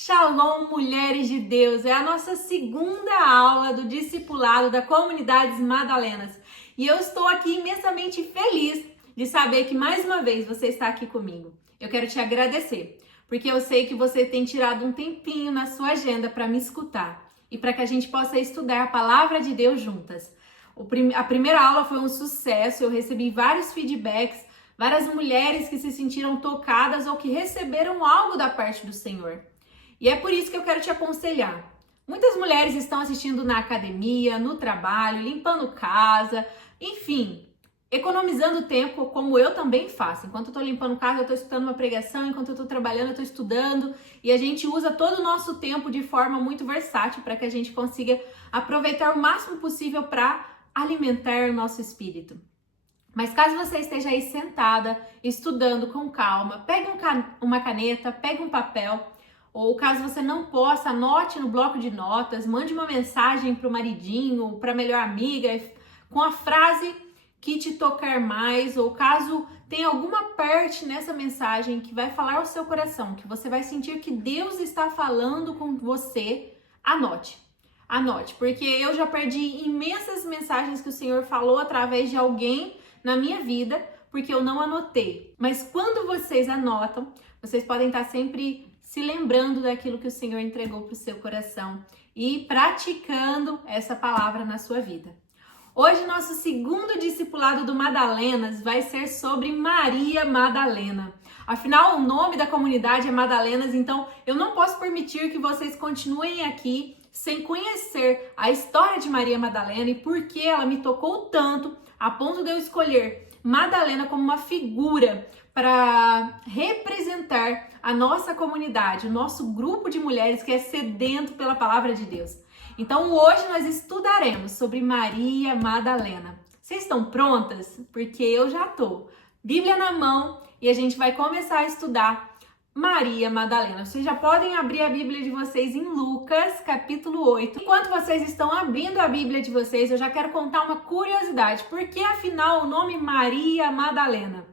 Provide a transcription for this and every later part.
Shalom, mulheres de Deus! É a nossa segunda aula do discipulado da Comunidades Madalenas. E eu estou aqui imensamente feliz de saber que mais uma vez você está aqui comigo. Eu quero te agradecer, porque eu sei que você tem tirado um tempinho na sua agenda para me escutar e para que a gente possa estudar a Palavra de Deus juntas. A primeira aula foi um sucesso, eu recebi vários feedbacks, várias mulheres que se sentiram tocadas ou que receberam algo da parte do Senhor. E é por isso que eu quero te aconselhar. Muitas mulheres estão assistindo na academia, no trabalho, limpando casa, enfim, economizando tempo, como eu também faço. Enquanto eu estou limpando casa, eu estou escutando uma pregação, enquanto eu estou trabalhando, eu estou estudando. E a gente usa todo o nosso tempo de forma muito versátil para que a gente consiga aproveitar o máximo possível para alimentar o nosso espírito. Mas caso você esteja aí sentada, estudando com calma, pegue uma caneta, pegue um papel. Ou caso você não possa, anote no bloco de notas, mande uma mensagem para o maridinho, para a melhor amiga, com a frase que te tocar mais, ou caso tenha alguma parte nessa mensagem que vai falar ao seu coração, que você vai sentir que Deus está falando com você, anote. Anote, porque eu já perdi imensas mensagens que o Senhor falou através de alguém na minha vida, porque eu não anotei. Mas quando vocês anotam, vocês podem estar sempre se lembrando daquilo que o Senhor entregou para o seu coração e praticando essa palavra na sua vida. Hoje, nosso segundo discipulado do Madalenas vai ser sobre Maria Madalena. Afinal, o nome da comunidade é Madalenas, então eu não posso permitir que vocês continuem aqui sem conhecer a história de Maria Madalena e por que ela me tocou tanto a ponto de eu escolher Madalena como uma figura para representar a nossa comunidade, o nosso grupo de mulheres que é sedento pela palavra de Deus. Então hoje nós estudaremos sobre Maria Madalena. Vocês estão prontas? Porque eu já estou. Bíblia na mão e a gente vai começar a estudar Maria Madalena. Vocês já podem abrir a Bíblia de vocês em Lucas, capítulo 8. Enquanto vocês estão abrindo a Bíblia de vocês, eu já quero contar uma curiosidade. Por que, afinal, o nome Maria Madalena?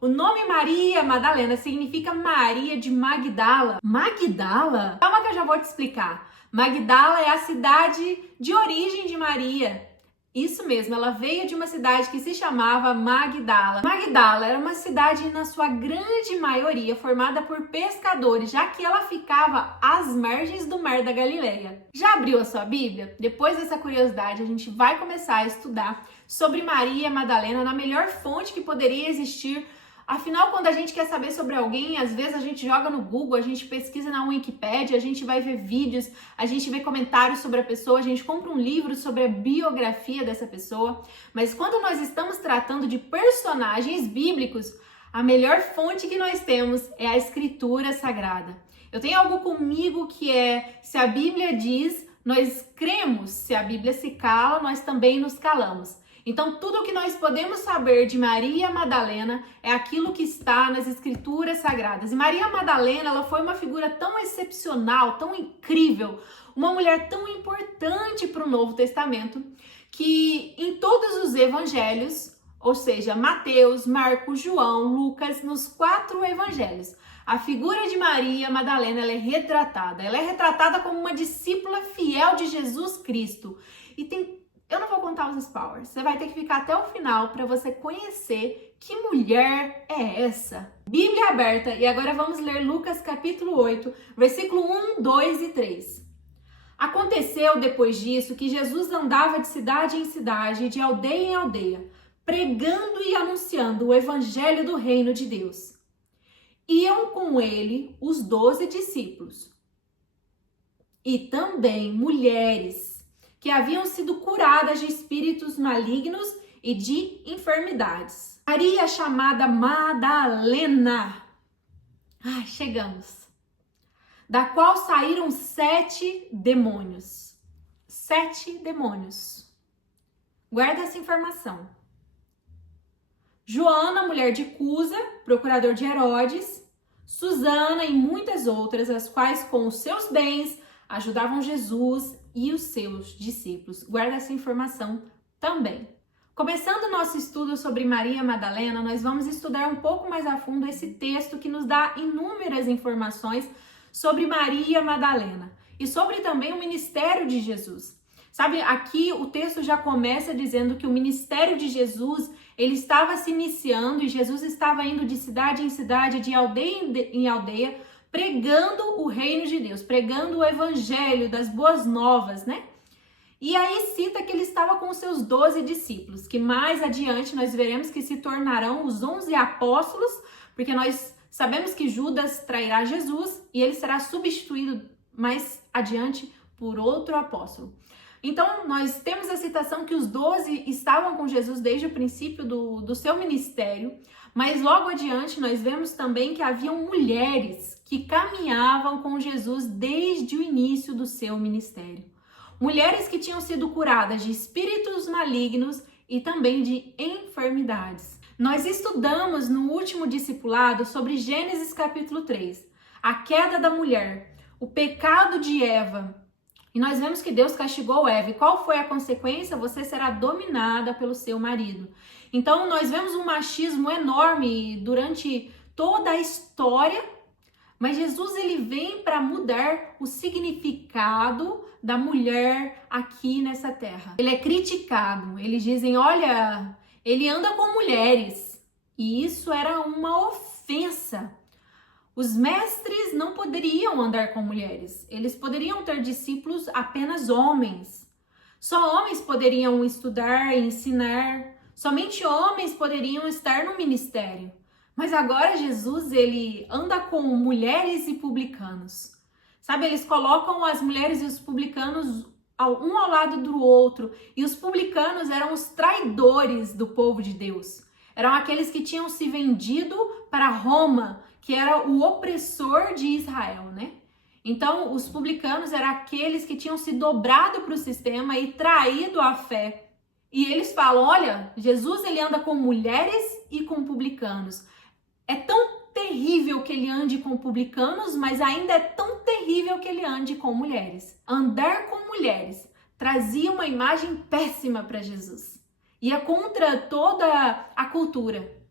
O nome Maria Madalena significa Maria de Magdala. Magdala? Calma que eu já vou te explicar. Magdala é a cidade de origem de Maria. Isso mesmo, ela veio de uma cidade que se chamava Magdala. Magdala era uma cidade, na sua grande maioria, formada por pescadores, já que ela ficava às margens do Mar da Galileia. Já abriu a sua Bíblia? Depois dessa curiosidade, a gente vai começar a estudar sobre Maria Madalena na melhor fonte que poderia existir. Afinal, quando a gente quer saber sobre alguém, às vezes a gente joga no Google, a gente pesquisa na Wikipédia, a gente vai ver vídeos, a gente vê comentários sobre a pessoa, a gente compra um livro sobre a biografia dessa pessoa. Mas quando nós estamos tratando de personagens bíblicos, a melhor fonte que nós temos é a Escritura Sagrada. Eu tenho algo comigo que é, se a Bíblia diz, nós cremos, se a Bíblia se cala, nós também nos calamos. Então, tudo o que nós podemos saber de Maria Madalena é aquilo que está nas Escrituras Sagradas. E Maria Madalena, ela foi uma figura tão excepcional, tão incrível, uma mulher tão importante para o Novo Testamento, que em todos os evangelhos, ou seja, Mateus, Marcos, João, Lucas, nos 4 evangelhos, a figura de Maria Madalena ela é retratada. Ela é retratada como uma discípula fiel de Jesus Cristo. E eu não vou contar os spoilers, você vai ter que ficar até o final para você conhecer que mulher é essa. Bíblia aberta e agora vamos ler Lucas capítulo 8, versículo 1, 2 e 3. Aconteceu depois disso que Jesus andava de cidade em cidade, de aldeia em aldeia, pregando e anunciando o evangelho do reino de Deus. Iam com ele os 12 discípulos e também mulheres que haviam sido curadas de espíritos malignos e de enfermidades. Maria chamada Madalena. Chegamos. Da qual saíram 7 demônios. 7 demônios. Guarda essa informação. Joana, mulher de Cusa, procurador de Herodes. Susana e muitas outras, as quais com os seus bens ajudavam Jesus e os seus discípulos. Guarda essa informação também. Começando o nosso estudo sobre Maria Madalena, nós vamos estudar um pouco mais a fundo esse texto que nos dá inúmeras informações sobre Maria Madalena e sobre também o ministério de Jesus. Sabe, aqui o texto já começa dizendo que o ministério de Jesus, ele estava se iniciando e Jesus estava indo de cidade em cidade, de aldeia em aldeia, pregando o reino de Deus, pregando o evangelho das boas novas, né? E aí cita que ele estava com os seus 12 discípulos, que mais adiante nós veremos que se tornarão os 11 apóstolos, porque nós sabemos que Judas trairá Jesus e ele será substituído mais adiante por outro apóstolo. Então, nós temos a citação que os 12 estavam com Jesus desde o princípio do seu ministério, mas logo adiante nós vemos também que haviam mulheres que caminhavam com Jesus desde o início do seu ministério. Mulheres que tinham sido curadas de espíritos malignos e também de enfermidades. Nós estudamos no último discipulado sobre Gênesis capítulo 3, a queda da mulher, o pecado de Eva. E nós vemos que Deus castigou Eva. E qual foi a consequência? Você será dominada pelo seu marido. Então, nós vemos um machismo enorme durante toda a história, mas Jesus ele vem para mudar o significado da mulher aqui nessa terra. Ele é criticado. Eles dizem, olha, ele anda com mulheres. E isso era uma ofensa. Os mestres não poderiam andar com mulheres, eles poderiam ter discípulos apenas homens. Só homens poderiam estudar e ensinar, somente homens poderiam estar no ministério. Mas agora Jesus, ele anda com mulheres e publicanos. Sabe, eles colocam as mulheres e os publicanos um ao lado do outro. E os publicanos eram os traidores do povo de Deus. Eram aqueles que tinham se vendido para Roma, que era o opressor de Israel, né? Então, os publicanos eram aqueles que tinham se dobrado para o sistema e traído a fé. E eles falam, olha, Jesus ele anda com mulheres e com publicanos. É tão terrível que ele ande com publicanos, mas ainda é tão terrível que ele ande com mulheres. Andar com mulheres trazia uma imagem péssima para Jesus. Ia contra toda a cultura.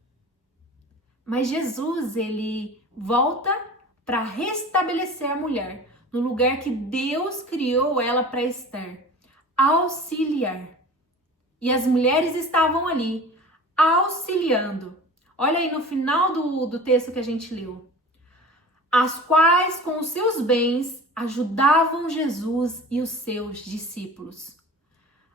Mas Jesus, ele volta para restabelecer a mulher no lugar que Deus criou ela para estar, auxiliar. E as mulheres estavam ali, auxiliando. Olha aí no final do texto que a gente leu. As quais, com os seus bens, ajudavam Jesus e os seus discípulos.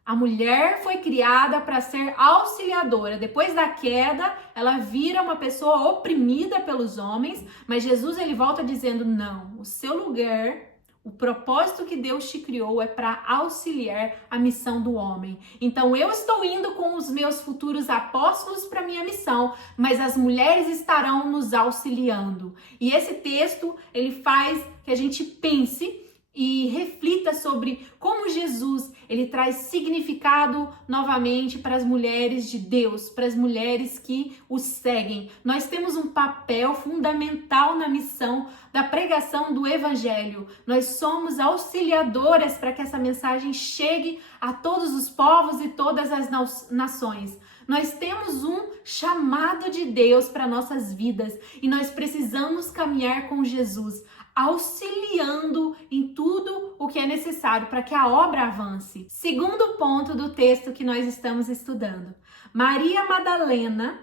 A mulher foi criada para ser auxiliadora. Depois da queda, ela vira uma pessoa oprimida pelos homens, mas Jesus ele volta dizendo, não, o seu lugar, o propósito que Deus te criou é para auxiliar a missão do homem. Então eu estou indo com os meus futuros apóstolos para minha missão, mas as mulheres estarão nos auxiliando. E esse texto, ele faz que a gente pense e reflita sobre como Jesus ele traz significado novamente para as mulheres de Deus, para as mulheres que o seguem. Nós temos um papel fundamental na missão da pregação do Evangelho. Nós somos auxiliadoras para que essa mensagem chegue a todos os povos e todas as nações. Nós temos um chamado de Deus para nossas vidas e nós precisamos caminhar com Jesus, auxiliando em tudo o que é necessário para que a obra avance. Segundo ponto do texto que nós estamos estudando. Maria Madalena,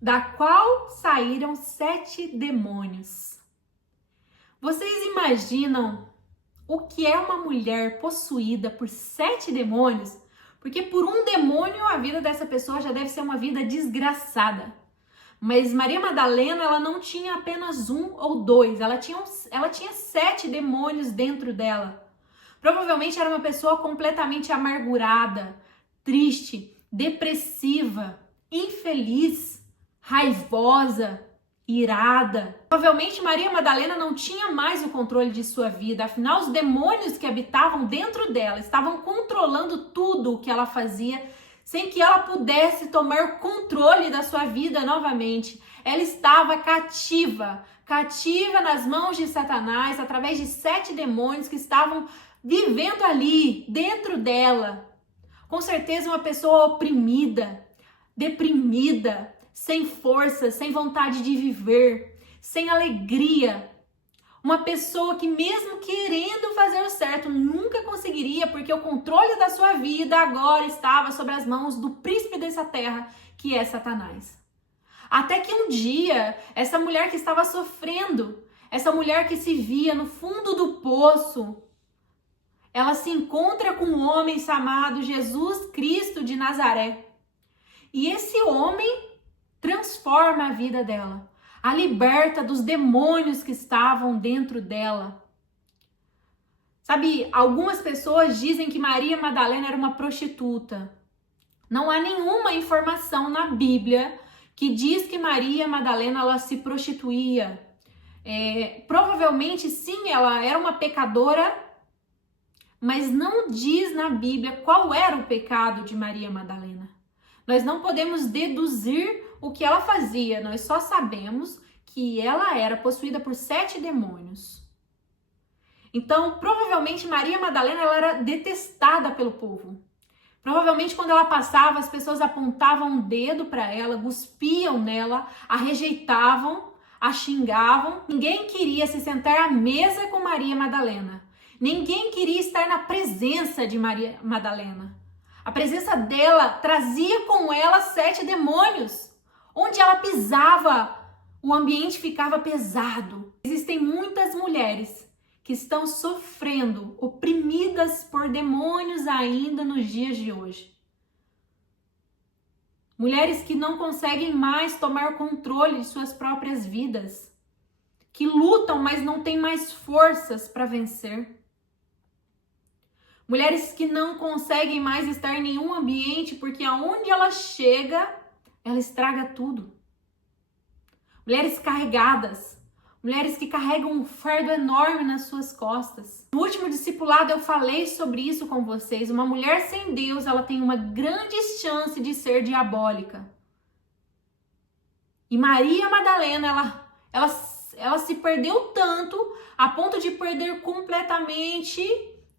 da qual saíram 7 demônios. Vocês imaginam o que é uma mulher possuída por 7 demônios? Porque por um demônio a vida dessa pessoa já deve ser uma vida desgraçada. Mas Maria Madalena, ela não tinha apenas 1 ou 2, ela tinha 7 demônios dentro dela. Provavelmente era uma pessoa completamente amargurada, triste, depressiva, infeliz, raivosa, irada. Provavelmente Maria Madalena não tinha mais o controle de sua vida, afinal os demônios que habitavam dentro dela estavam controlando tudo o que ela fazia, sem que ela pudesse tomar controle da sua vida novamente. Ela estava cativa nas mãos de Satanás, através de 7 demônios que estavam vivendo ali, dentro dela. Com certeza uma pessoa oprimida, deprimida, sem força, sem vontade de viver, sem alegria. Uma pessoa que mesmo querendo fazer o certo, nunca conseguiria, porque o controle da sua vida agora estava sobre as mãos do príncipe dessa terra, que é Satanás. Até que um dia, essa mulher que estava sofrendo, essa mulher que se via no fundo do poço, ela se encontra com um homem chamado Jesus Cristo de Nazaré. E esse homem transforma a vida dela, a liberta dos demônios que estavam dentro dela. Sabe, algumas pessoas dizem que Maria Madalena era uma prostituta. Não há nenhuma informação na Bíblia que diz que Maria Madalena ela se prostituía. Provavelmente sim, ela era uma pecadora, mas não diz na Bíblia qual era o pecado de Maria Madalena. Nós não podemos deduzir o que ela fazia, nós só sabemos que ela era possuída por 7 demônios. Então, provavelmente Maria Madalena ela era detestada pelo povo. Provavelmente quando ela passava, as pessoas apontavam um dedo para ela, cuspiam nela, a rejeitavam, a xingavam. Ninguém queria se sentar à mesa com Maria Madalena. Ninguém queria estar na presença de Maria Madalena. A presença dela trazia com ela 7 demônios. Onde ela pisava, o ambiente ficava pesado. Existem muitas mulheres que estão sofrendo, oprimidas por demônios ainda nos dias de hoje. Mulheres que não conseguem mais tomar controle de suas próprias vidas, que lutam, mas não têm mais forças para vencer. Mulheres que não conseguem mais estar em nenhum ambiente porque aonde ela chega, ela estraga tudo. Mulheres carregadas, mulheres que carregam um fardo enorme nas suas costas. No último discipulado eu falei sobre isso com vocês. Uma mulher sem Deus, ela tem uma grande chance de ser diabólica. E Maria Madalena, ela se perdeu tanto a ponto de perder completamente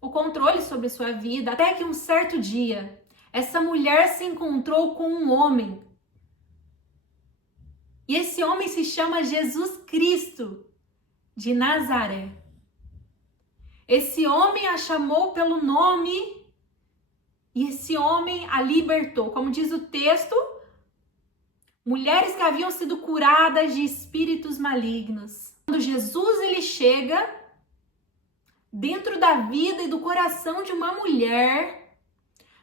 o controle sobre sua vida. Até que um certo dia, essa mulher se encontrou com um homem. E esse homem se chama Jesus Cristo de Nazaré. Esse homem a chamou pelo nome e esse homem a libertou. Como diz o texto, mulheres que haviam sido curadas de espíritos malignos. Quando Jesus ele chega dentro da vida e do coração de uma mulher,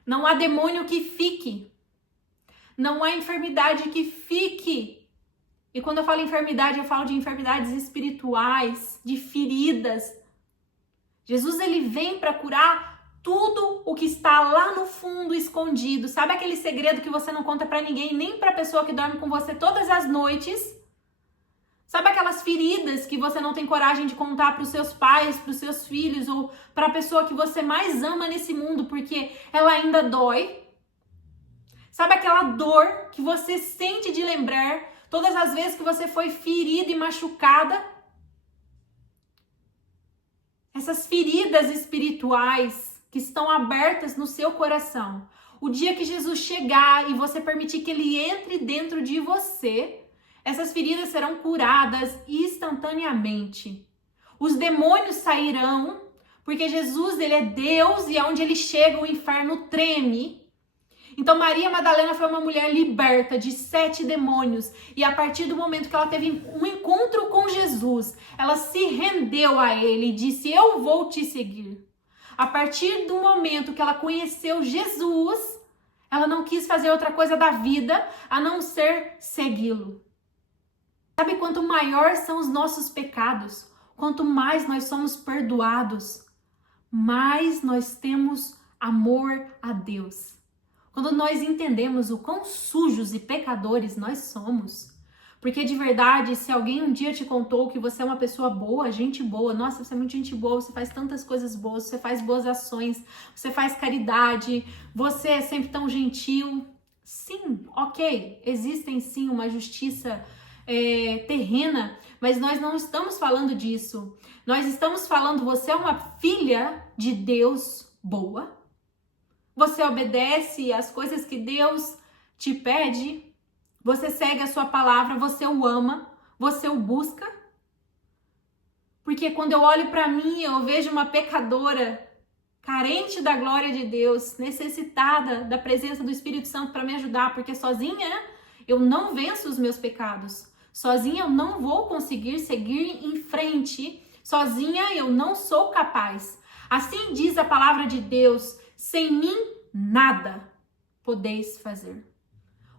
não há demônio que fique. Não há enfermidade que fique. E quando eu falo enfermidade, eu falo de enfermidades espirituais, de feridas. Jesus ele vem para curar tudo o que está lá no fundo escondido. Sabe aquele segredo que você não conta para ninguém, nem para a pessoa que dorme com você todas as noites? Sabe aquelas feridas que você não tem coragem de contar para os seus pais, para os seus filhos ou para a pessoa que você mais ama nesse mundo porque ela ainda dói? Sabe aquela dor que você sente de lembrar todas as vezes que você foi ferida e machucada? Essas feridas espirituais que estão abertas no seu coração. O dia que Jesus chegar e você permitir que ele entre dentro de você, essas feridas serão curadas instantaneamente. Os demônios sairão, porque Jesus ele é Deus e aonde ele chega o inferno treme. Então Maria Madalena foi uma mulher liberta de 7 demônios e a partir do momento que ela teve um encontro com Jesus, ela se rendeu a ele e disse: eu vou te seguir. A partir do momento que ela conheceu Jesus, ela não quis fazer outra coisa da vida a não ser segui-lo. Sabe, quanto maior são os nossos pecados, quanto mais nós somos perdoados, mais nós temos amor a Deus. Quando nós entendemos o quão sujos e pecadores nós somos, porque de verdade, se alguém um dia te contou que você é uma pessoa boa, gente boa, nossa, você é muito gente boa, você faz tantas coisas boas, você faz boas ações, você faz caridade, você é sempre tão gentil. Sim, ok, existem sim uma justiça terrena, mas nós não estamos falando disso. Nós estamos falando, você é uma filha de Deus boa, você obedece às coisas que Deus te pede, você segue a sua palavra, você o ama, você o busca. Porque quando eu olho para mim, eu vejo uma pecadora, carente da glória de Deus, necessitada da presença do Espírito Santo para me ajudar, porque sozinha eu não venço os meus pecados. Sozinha eu não vou conseguir seguir em frente. Sozinha eu não sou capaz. Assim diz a palavra de Deus: sem mim nada podeis fazer.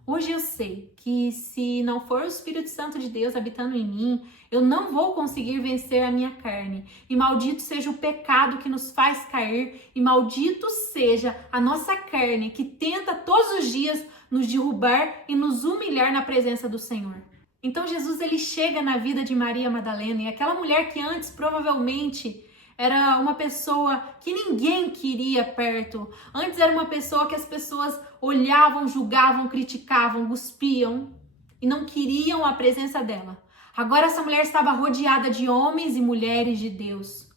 Hoje eu sei que se não for o Espírito Santo de Deus habitando em mim, eu não vou conseguir vencer a minha carne. E maldito seja o pecado que nos faz cair, e maldito seja a nossa carne que tenta todos os dias nos derrubar e nos humilhar na presença do Senhor. Então Jesus ele chega na vida de Maria Madalena, e aquela mulher que antes provavelmente era uma pessoa que ninguém queria perto. Antes era uma pessoa que as pessoas olhavam, julgavam, criticavam, cuspiam e não queriam a presença dela. Agora essa mulher estava rodeada de homens e mulheres de Deus.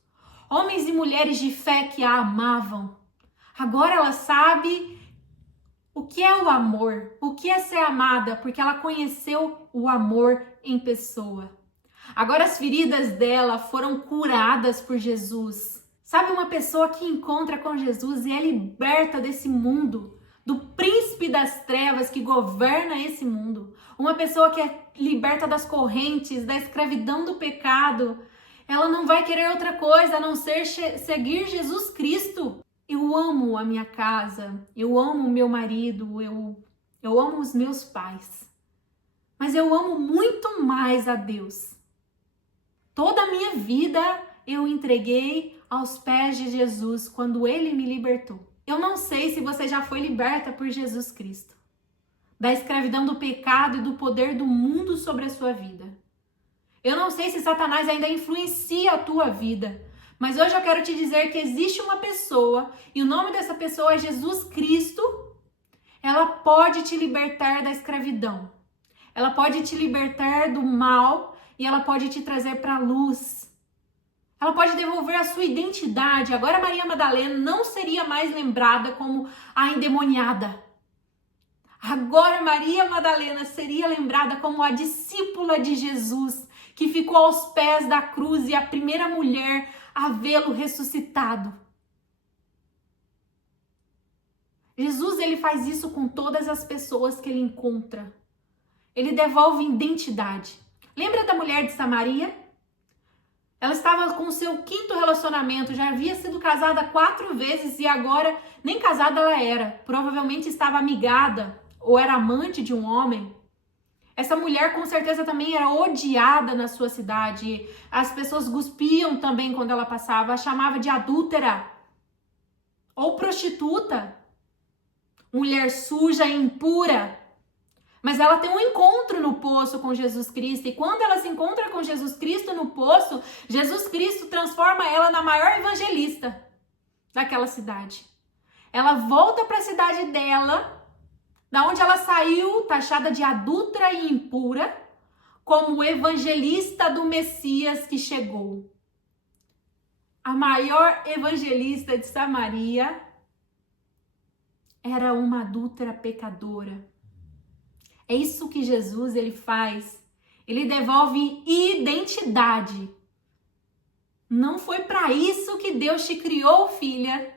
Homens e mulheres de fé que a amavam. Agora ela sabe o que é o amor, o que é ser amada, porque ela conheceu o amor em pessoa. Agora as feridas dela foram curadas por Jesus. Sabe, uma pessoa que encontra com Jesus e é liberta desse mundo, do príncipe das trevas que governa esse mundo. Uma pessoa que é liberta das correntes, da escravidão do pecado. Ela não vai querer outra coisa a não ser seguir Jesus Cristo. Eu amo a minha casa, eu amo o meu marido, eu amo os meus pais. Mas eu amo muito mais a Deus. Toda a minha vida eu entreguei aos pés de Jesus quando Ele me libertou. Eu não sei se você já foi liberta por Jesus Cristo, da escravidão do pecado e do poder do mundo sobre a sua vida. Eu não sei se Satanás ainda influencia a tua vida, mas hoje eu quero te dizer que existe uma pessoa, e o nome dessa pessoa é Jesus Cristo. Ela pode te libertar da escravidão. Ela pode te libertar do mal e ela pode te trazer para a luz. Ela pode devolver a sua identidade. Agora Maria Madalena não seria mais lembrada como a endemoniada. Agora Maria Madalena seria lembrada como a discípula de Jesus, que ficou aos pés da cruz e a primeira mulher a vê-lo ressuscitado. Jesus, ele faz isso com todas as pessoas que ele encontra. Ele devolve identidade. Lembra da mulher de Samaria? Ela estava com o seu 5º relacionamento, já havia sido casada 4 vezes e agora nem casada ela era. Provavelmente estava amigada ou era amante de um homem. Essa mulher com certeza também era odiada na sua cidade. As pessoas cuspiam também quando ela passava, a chamava de adúltera ou prostituta. Mulher suja e impura. Mas ela tem um encontro no poço com Jesus Cristo. E quando ela se encontra com Jesus Cristo no poço, Jesus Cristo transforma ela na maior evangelista daquela cidade. Ela volta para a cidade dela, da onde ela saiu, taxada de adúltera e impura, como evangelista do Messias que chegou. A maior evangelista de Samaria era uma adúltera pecadora. É isso que Jesus ele faz. Ele devolve identidade. Não foi para isso que Deus te criou, filha.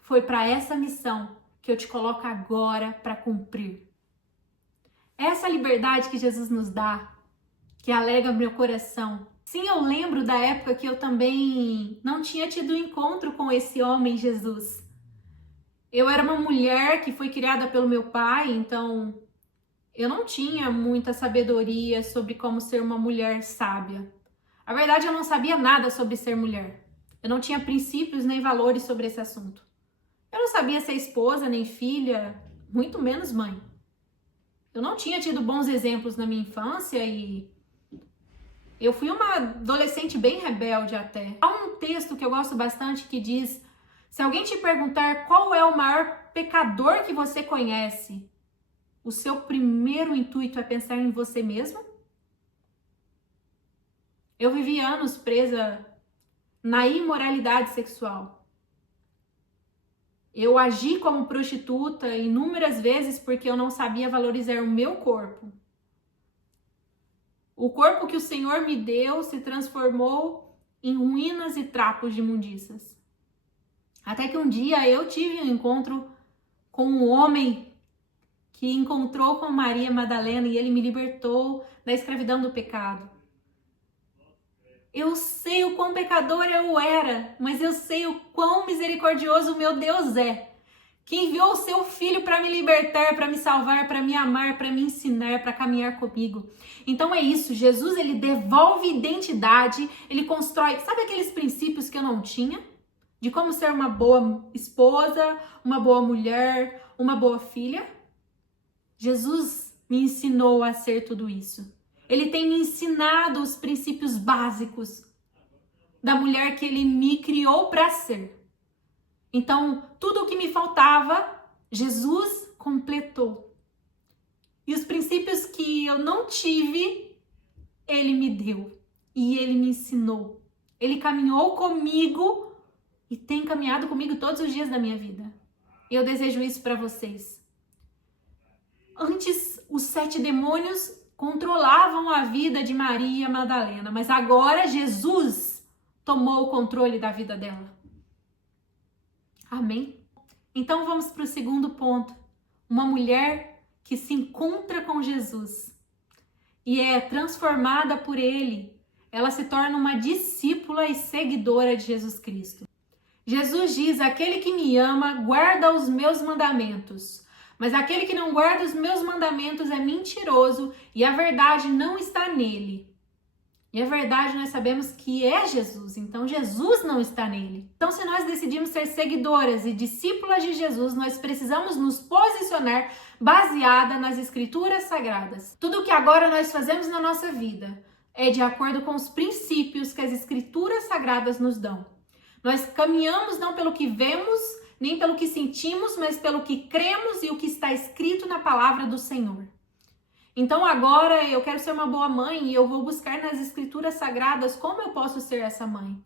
Foi para essa missão que eu te coloco agora para cumprir. Essa liberdade que Jesus nos dá, que alega meu coração. Sim, eu lembro da época que eu também não tinha tido encontro com esse homem, Jesus. Eu era uma mulher que foi criada pelo meu pai, então eu não tinha muita sabedoria sobre como ser uma mulher sábia. Na verdade, eu não sabia nada sobre ser mulher. Eu não tinha princípios nem valores sobre esse assunto. Eu não sabia ser esposa, nem filha, muito menos mãe. Eu não tinha tido bons exemplos na minha infância e eu fui uma adolescente bem rebelde até. Há um texto que eu gosto bastante que diz: se alguém te perguntar qual é o maior pecador que você conhece, o seu primeiro intuito é pensar em você mesmo? Eu vivi anos presa na imoralidade sexual. Eu agi como prostituta inúmeras vezes porque eu não sabia valorizar o meu corpo. O corpo que o Senhor me deu se transformou em ruínas e trapos de imundícias. Até que um dia eu tive um encontro com um homem que encontrou com Maria Madalena e ele me libertou da escravidão do pecado. Eu sei o quão pecador eu era, mas eu sei o quão misericordioso o meu Deus é, que enviou o seu Filho para me libertar, para me salvar, para me amar, para me ensinar, para caminhar comigo. Então é isso, Jesus ele devolve identidade, ele constrói, sabe aqueles princípios que eu não tinha? De como ser uma boa esposa, uma boa mulher, uma boa filha? Jesus me ensinou a ser tudo isso. Ele tem me ensinado os princípios básicos da mulher que ele me criou para ser. Então, tudo o que me faltava, Jesus completou. E os princípios que eu não tive, ele me deu. E ele me ensinou. Ele caminhou comigo e tem caminhado comigo todos os dias da minha vida. E eu desejo isso para vocês. Antes, os 7 demônios controlavam a vida de Maria Madalena, mas agora Jesus tomou o controle da vida dela. Amém? Então vamos para o segundo ponto. Uma mulher que se encontra com Jesus e é transformada por ele, ela se torna uma discípula e seguidora de Jesus Cristo. Jesus diz: aquele que me ama guarda os meus mandamentos. Mas aquele que não guarda os meus mandamentos é mentiroso e a verdade não está nele. E a verdade nós sabemos que é Jesus, então Jesus não está nele. Então, se nós decidimos ser seguidoras e discípulas de Jesus, nós precisamos nos posicionar baseada nas Escrituras Sagradas. Tudo o que agora nós fazemos na nossa vida é de acordo com os princípios que as Escrituras Sagradas nos dão. Nós caminhamos não pelo que vemos, nem pelo que sentimos, mas pelo que cremos e o que está escrito na palavra do Senhor. Então agora eu quero ser uma boa mãe e eu vou buscar nas Escrituras Sagradas como eu posso ser essa mãe.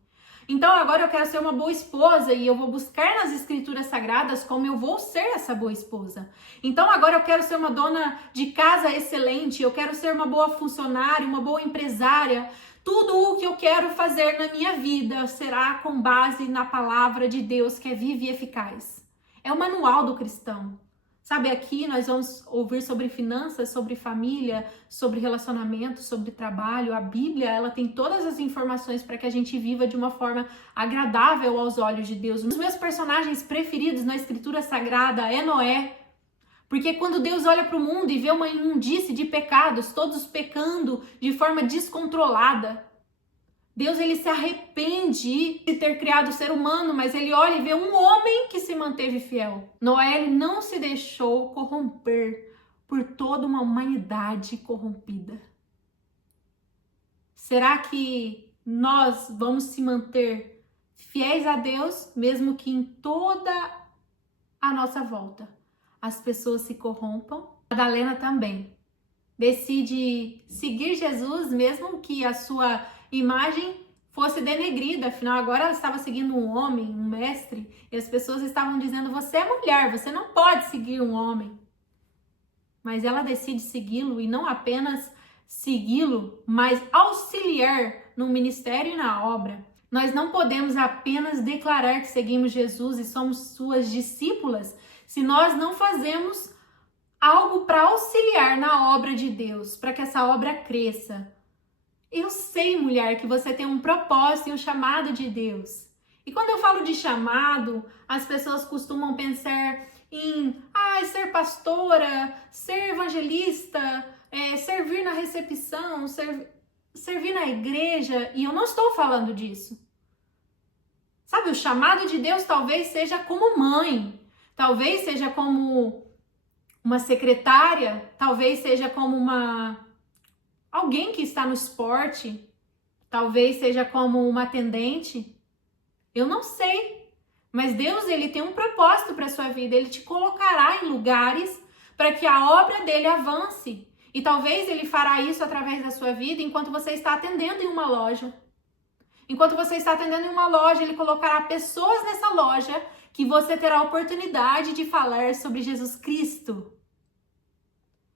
Então agora eu quero ser uma boa esposa e eu vou buscar nas Escrituras Sagradas como eu vou ser essa boa esposa. Então agora eu quero ser uma dona de casa excelente, eu quero ser uma boa funcionária, uma boa empresária. Tudo o que eu quero fazer na minha vida será com base na palavra de Deus, que é viva e eficaz. É o manual do cristão. Sabe, aqui nós vamos ouvir sobre finanças, sobre família, sobre relacionamento, sobre trabalho. A Bíblia, ela tem todas as informações para que a gente viva de uma forma agradável aos olhos de Deus. Um dos meus personagens preferidos na Escritura Sagrada é Noé. Porque quando Deus olha para o mundo e vê uma imundície de pecados, todos pecando de forma descontrolada, Deus ele se arrepende de ter criado o ser humano, mas ele olha e vê um homem que se manteve fiel. Noé ele não se deixou corromper por toda uma humanidade corrompida. Será que nós vamos se manter fiéis a Deus, mesmo que em toda a nossa volta as pessoas se corrompam? Madalena também decide seguir Jesus, mesmo que a sua imagem fosse denegrida. Afinal, agora ela estava seguindo um homem, um mestre, e as pessoas estavam dizendo: você é mulher, você não pode seguir um homem. Mas ela decide segui-lo, e não apenas segui-lo, mas auxiliar no ministério e na obra. Nós não podemos apenas declarar que seguimos Jesus e somos suas discípulas se nós não fazemos algo para auxiliar na obra de Deus, para que essa obra cresça. Eu sei, mulher, que você tem um propósito e um chamado de Deus. E quando eu falo de chamado, as pessoas costumam pensar em ser pastora, ser evangelista, servir na recepção, servir na igreja. E eu não estou falando disso. Sabe, o chamado de Deus talvez seja como mãe, talvez seja como uma secretária, talvez seja como alguém que está no esporte, talvez seja como uma atendente. Eu não sei, mas Deus ele tem um propósito para a sua vida. Ele te colocará em lugares para que a obra dele avance. E talvez ele fará isso através da sua vida enquanto você está atendendo em uma loja. Enquanto você está atendendo em uma loja, ele colocará pessoas nessa loja que você terá a oportunidade de falar sobre Jesus Cristo.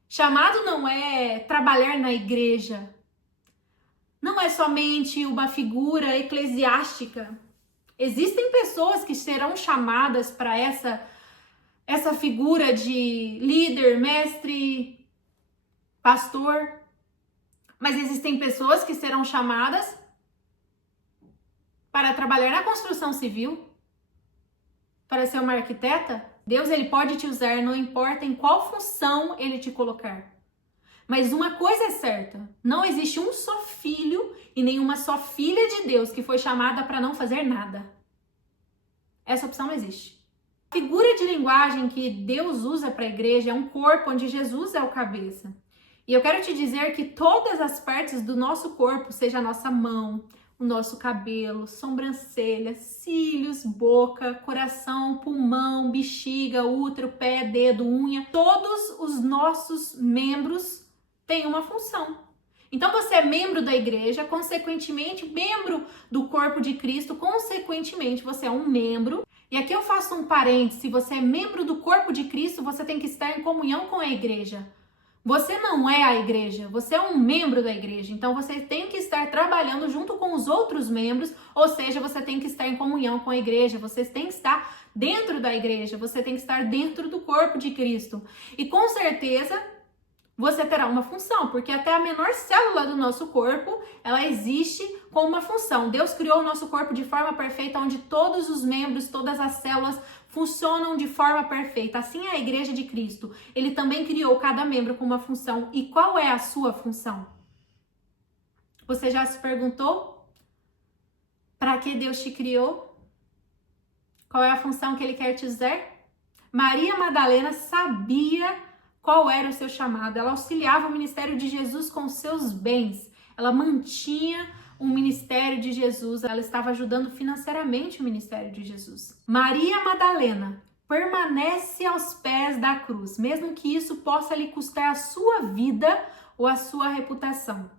Chamado não é trabalhar na igreja. não é somente uma figura eclesiástica. Existem pessoas que serão chamadas para essa figura de líder, mestre, pastor, mas existem pessoas que serão chamadas para trabalhar na construção civil, para ser uma arquiteta. Deus, ele pode te usar, não importa em qual função ele te colocar. Mas uma coisa é certa, não existe um só filho e nenhuma só filha de Deus que foi chamada para não fazer nada. Essa opção não existe. A figura de linguagem que Deus usa para a igreja é um corpo onde Jesus é o cabeça. E eu quero te dizer que todas as partes do nosso corpo, seja a nossa mão, o nosso cabelo, sobrancelha, cílios, boca, coração, pulmão, bexiga, útero, pé, dedo, unha, todos os nossos membros têm uma função. Então você é membro da igreja, consequentemente membro do corpo de Cristo, consequentemente você é um membro. E aqui eu faço um parênteses, se você é membro do corpo de Cristo, você tem que estar em comunhão com a igreja. Você não é a igreja, você é um membro da igreja, então você tem que estar trabalhando junto com os outros membros, ou seja, você tem que estar em comunhão com a igreja, você tem que estar dentro da igreja, você tem que estar dentro do corpo de Cristo. E com certeza você terá uma função, porque até a menor célula do nosso corpo, ela existe com uma função. Deus criou o nosso corpo de forma perfeita, onde todos os membros, todas as células funcionam de forma perfeita. Assim é a igreja de Cristo. Ele também criou cada membro com uma função. E qual é a sua função? Você já se perguntou? Para que Deus te criou? Qual é a função que Ele quer te usar? Maria Madalena sabia qual era o seu chamado. Ela auxiliava o ministério de Jesus com seus bens. Ela mantinha o ministério de Jesus. Ela estava ajudando financeiramente o ministério de Jesus. Maria Madalena permanece aos pés da cruz, mesmo que isso possa lhe custar a sua vida ou a sua reputação.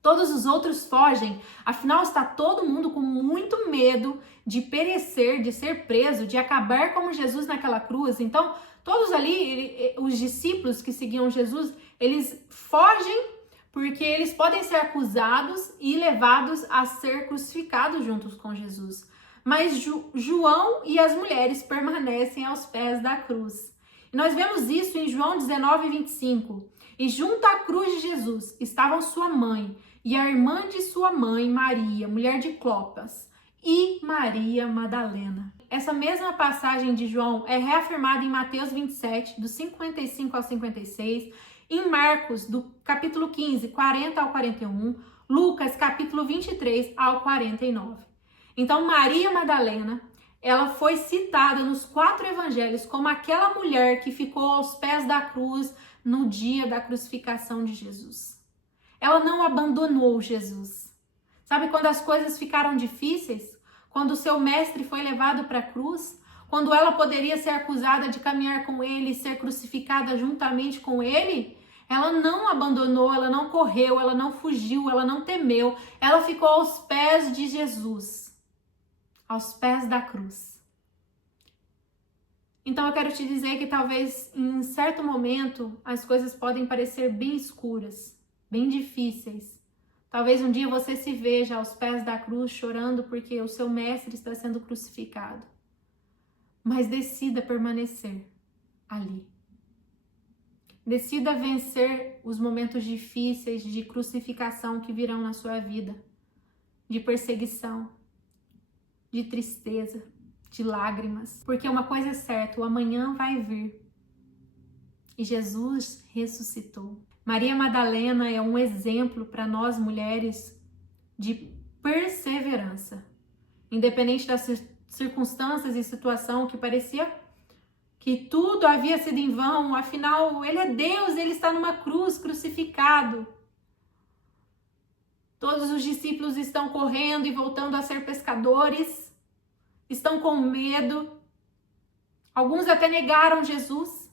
Todos os outros fogem, afinal está todo mundo com muito medo de perecer, de ser preso, de acabar como Jesus naquela cruz. Então, todos ali, os discípulos que seguiam Jesus, eles fogem porque eles podem ser acusados e levados a ser crucificados juntos com Jesus. Mas João e as mulheres permanecem aos pés da cruz. E nós vemos isso em João 19:25. E junto à cruz de Jesus estavam sua mãe e a irmã de sua mãe, Maria, mulher de Clopas, e Maria Madalena. Essa mesma passagem de João é reafirmada em Mateus 27, do 55 ao 56, em Marcos, do capítulo 15, 40 ao 41, Lucas, capítulo 23 ao 49. Então, Maria Madalena, ela foi citada nos 4 evangelhos como aquela mulher que ficou aos pés da cruz no dia da crucificação de Jesus. Ela não abandonou Jesus. Sabe quando as coisas ficaram difíceis? Quando o seu mestre foi levado para a cruz? Quando ela poderia ser acusada de caminhar com ele e ser crucificada juntamente com ele? Ela não abandonou, ela não correu, ela não fugiu, ela não temeu. Ela ficou aos pés de Jesus, aos pés da cruz. Então eu quero te dizer que talvez em certo momento as coisas podem parecer bem escuras, bem difíceis. Talvez um dia você se veja aos pés da cruz chorando porque o seu mestre está sendo crucificado. Mas decida permanecer ali. Decida vencer os momentos difíceis de crucificação que virão na sua vida, de perseguição, de tristeza, de lágrimas. Porque uma coisa é certa, o amanhã vai vir. E Jesus ressuscitou. Maria Madalena é um exemplo para nós mulheres de perseverança. Independente das circunstâncias e situação que parecia que tudo havia sido em vão, afinal, ele é Deus, ele está numa cruz, crucificado. Todos os discípulos estão correndo e voltando a ser pescadores, estão com medo. Alguns até negaram Jesus,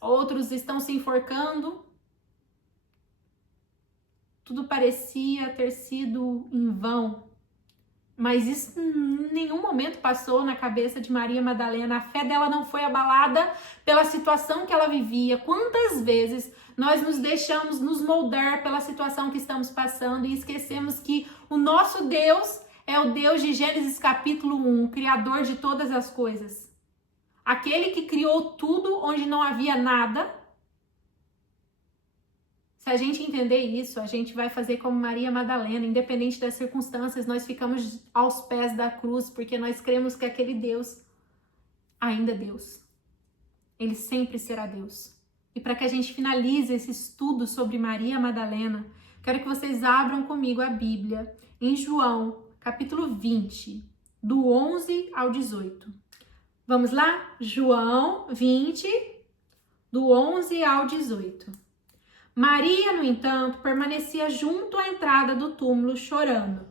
outros estão se enforcando. Tudo parecia ter sido em vão, Mas isso em nenhum momento passou na cabeça de Maria Madalena. A fé dela não foi abalada pela situação que ela vivia. Quantas vezes nós nos deixamos nos moldar pela situação que estamos passando e esquecemos que o nosso Deus é o Deus de Gênesis capítulo 1, Criador de todas as coisas. Aquele que criou tudo onde não havia nada. Se a gente entender isso, a gente vai fazer como Maria Madalena, independente das circunstâncias, nós ficamos aos pés da cruz, porque nós cremos que aquele Deus ainda é Deus. Ele sempre será Deus. E para que a gente finalize esse estudo sobre Maria Madalena, quero que vocês abram comigo a Bíblia em João, capítulo 20, do 11 ao 18. Vamos lá? João 20, do 11 ao 18. Maria, no entanto, permanecia junto à entrada do túmulo chorando.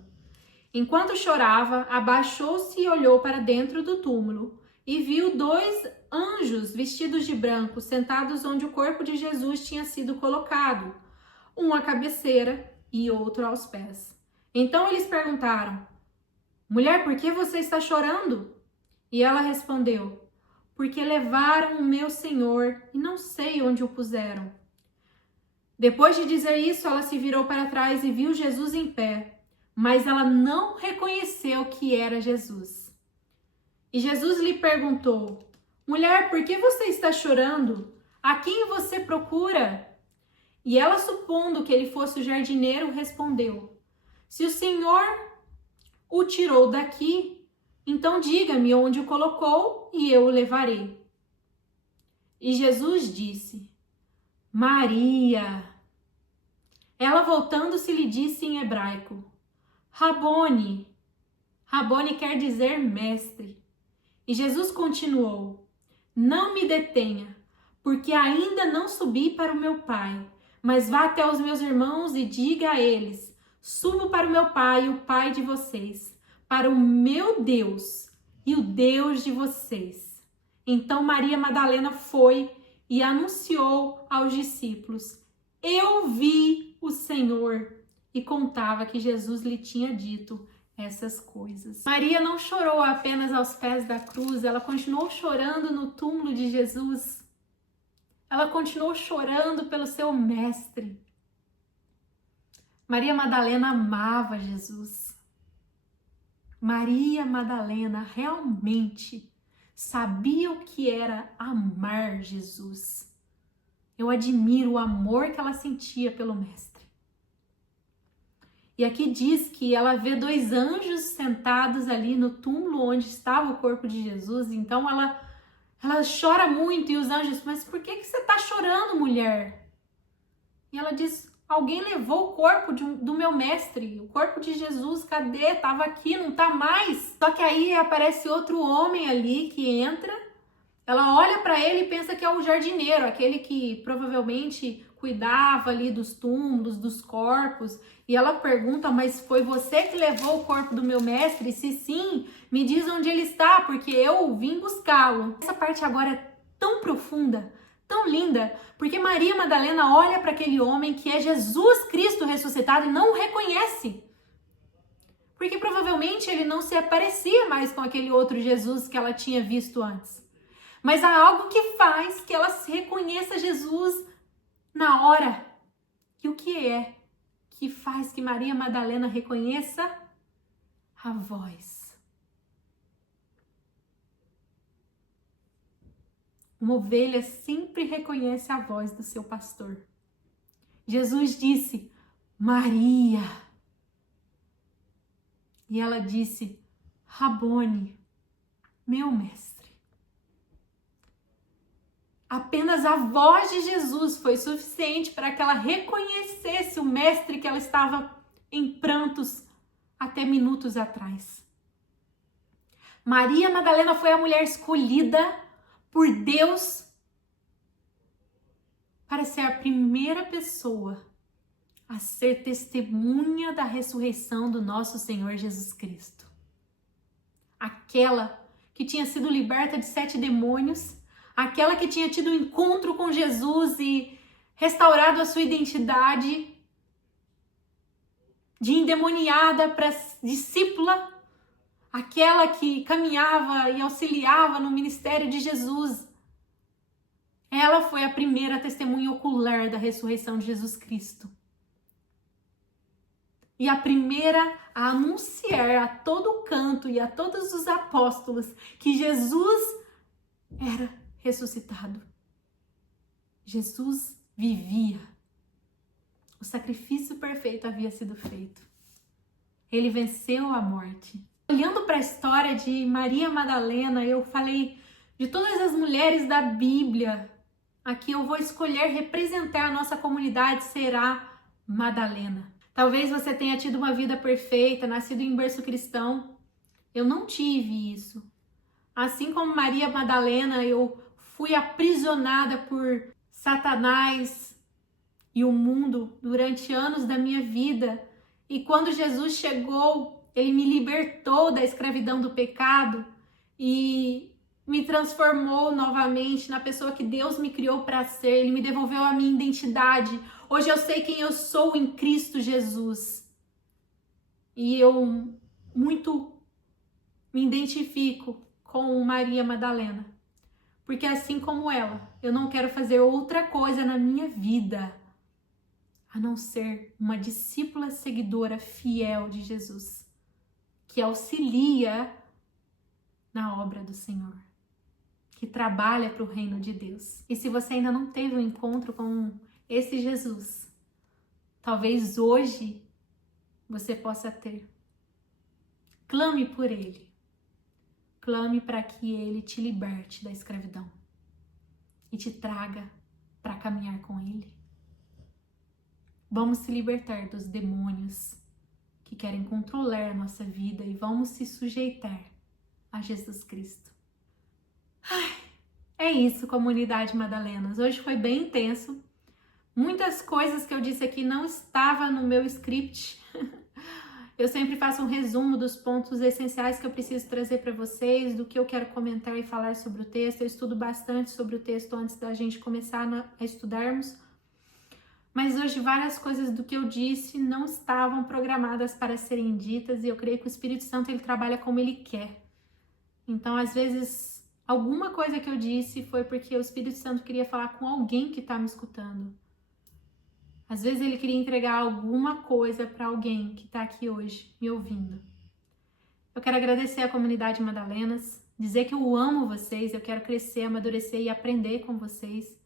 Enquanto chorava, abaixou-se e olhou para dentro do túmulo e viu 2 anjos vestidos de branco sentados onde o corpo de Jesus tinha sido colocado, um à cabeceira e outro aos pés. Então eles perguntaram: Mulher, por que você está chorando? E ela respondeu: Porque levaram o meu Senhor e não sei onde o puseram. Depois de dizer isso, ela se virou para trás e viu Jesus em pé, mas ela não reconheceu que era Jesus. E Jesus lhe perguntou: Mulher, por que você está chorando? A quem você procura? E ela, supondo que ele fosse o jardineiro, respondeu: Se o Senhor o tirou daqui, então diga-me onde o colocou e eu o levarei. E Jesus disse: Maria. Ela, voltando-se, lhe disse em hebraico: Rabone. Rabone quer dizer mestre. E Jesus continuou: Não me detenha, porque ainda não subi para o meu Pai, mas vá até os meus irmãos e diga a eles: Subo para o meu Pai, o Pai de vocês, para o meu Deus e o Deus de vocês. Então Maria Madalena foi e anunciou aos discípulos: Eu vi o Senhor, e contava que Jesus lhe tinha dito essas coisas. Maria não chorou apenas aos pés da cruz, ela continuou chorando no túmulo de Jesus. Ela continuou chorando pelo seu mestre. Maria Madalena amava Jesus. Maria Madalena realmente sabia o que era amar Jesus. Eu admiro o amor que ela sentia pelo mestre. E aqui diz que ela vê 2 anjos sentados ali no túmulo onde estava o corpo de Jesus. Então ela chora muito e os anjos: Mas por que você está chorando, mulher? E ela diz: Alguém levou o corpo do meu mestre, o corpo de Jesus, cadê? Estava aqui, não está mais. Só que aí aparece outro homem ali que entra. Ela olha para ele e pensa que é o jardineiro, aquele que provavelmente cuidava ali dos túmulos, dos corpos. E ela pergunta: Mas foi você que levou o corpo do meu mestre? Se sim, me diz onde ele está, porque eu vim buscá-lo. Essa parte agora é tão profunda, tão linda, porque Maria Madalena olha para aquele homem que é Jesus Cristo ressuscitado e não o reconhece. Porque provavelmente ele não se aparecia mais com aquele outro Jesus que ela tinha visto antes. Mas há algo que faz que ela reconheça Jesus na hora. E o que é que faz que Maria Madalena reconheça? A voz. Uma ovelha sempre reconhece a voz do seu pastor. Jesus disse: Maria. E ela disse: Rabone, meu mestre. Apenas a voz de Jesus foi suficiente para que ela reconhecesse o mestre que ela estava em prantos até minutos atrás. Maria Madalena foi a mulher escolhida por Deus para ser a primeira pessoa a ser testemunha da ressurreição do nosso Senhor Jesus Cristo. Aquela que tinha sido liberta de 7 demônios, aquela que tinha tido um encontro com Jesus e restaurado a sua identidade de endemoniada para discípula, aquela que caminhava e auxiliava no ministério de Jesus. Ela foi a primeira testemunha ocular da ressurreição de Jesus Cristo. E a primeira a anunciar a todo canto e a todos os apóstolos que Jesus era ressuscitado. Jesus vivia. O sacrifício perfeito havia sido feito. Ele venceu a morte. Olhando para a história de Maria Madalena, eu falei de todas as mulheres da Bíblia. Aqui eu vou escolher representar a nossa comunidade, será Madalena. Talvez você tenha tido uma vida perfeita, nascido em berço cristão. Eu não tive isso. Assim como Maria Madalena, eu fui aprisionada por Satanás e o mundo durante anos da minha vida. E quando Jesus chegou, ele me libertou da escravidão do pecado e me transformou novamente na pessoa que Deus me criou para ser. Ele me devolveu a minha identidade. Hoje eu sei quem eu sou em Cristo Jesus. E eu muito me identifico com Maria Madalena. Porque assim como ela, eu não quero fazer outra coisa na minha vida a não ser uma discípula seguidora fiel de Jesus, que auxilia na obra do Senhor, que trabalha para o reino de Deus. E se você ainda não teve um encontro com esse Jesus, talvez hoje você possa ter. Clame por Ele. Clame para que Ele te liberte da escravidão e te traga para caminhar com Ele. Vamos se libertar dos demônios que querem controlar a nossa vida e vamos se sujeitar a Jesus Cristo. É isso, comunidade Madalenas. Hoje foi bem intenso. Muitas coisas que eu disse aqui não estavam no meu script. Eu sempre faço um resumo dos pontos essenciais que eu preciso trazer para vocês, do que eu quero comentar e falar sobre o texto. Eu estudo bastante sobre o texto antes da gente começar a estudarmos. Mas hoje várias coisas do que eu disse não estavam programadas para serem ditas e eu creio que o Espírito Santo ele trabalha como ele quer. Então, às vezes, alguma coisa que eu disse foi porque o Espírito Santo queria falar com alguém que está me escutando. Às vezes ele queria entregar alguma coisa para alguém que está aqui hoje me ouvindo. Eu quero agradecer a comunidade Madalenas, dizer que eu amo vocês, eu quero crescer, amadurecer e aprender com vocês.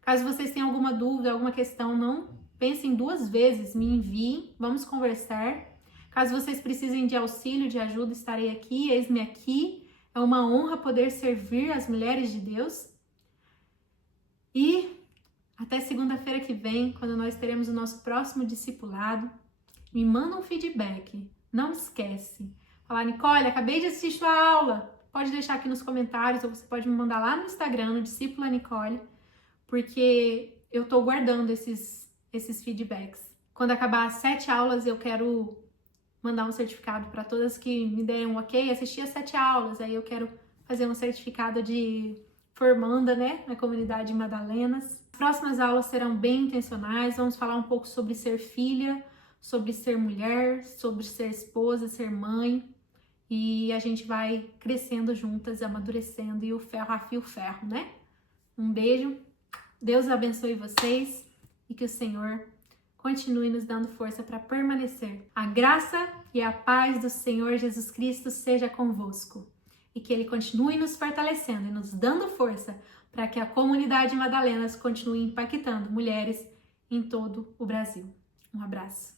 Caso vocês tenham alguma dúvida, alguma questão, não pensem duas vezes, me enviem, vamos conversar. Caso vocês precisem de auxílio, de ajuda, estarei aqui, eis-me aqui. É uma honra poder servir as mulheres de Deus. E até segunda-feira que vem, quando nós teremos o nosso próximo discipulado, me manda um feedback. Não esquece. Falar, Nicole, acabei de assistir sua aula. Pode deixar aqui nos comentários ou você pode me mandar lá no Instagram, no Discípula Nicole, porque eu tô guardando esses feedbacks. Quando acabar as 7 aulas, eu quero mandar um certificado para todas que me deem um ok, assisti as 7 aulas, aí eu quero fazer um certificado de formanda, né, na comunidade Madalenas. As próximas aulas serão bem intencionais, vamos falar um pouco sobre ser filha, sobre ser mulher, sobre ser esposa, ser mãe, e a gente vai crescendo juntas, amadurecendo, e o ferro afia o ferro, né? Um beijo, Deus abençoe vocês e que o Senhor continue nos dando força para permanecer. A graça e a paz do Senhor Jesus Cristo seja convosco e que Ele continue nos fortalecendo e nos dando força para que a comunidade Madalenas continue impactando mulheres em todo o Brasil. Um abraço.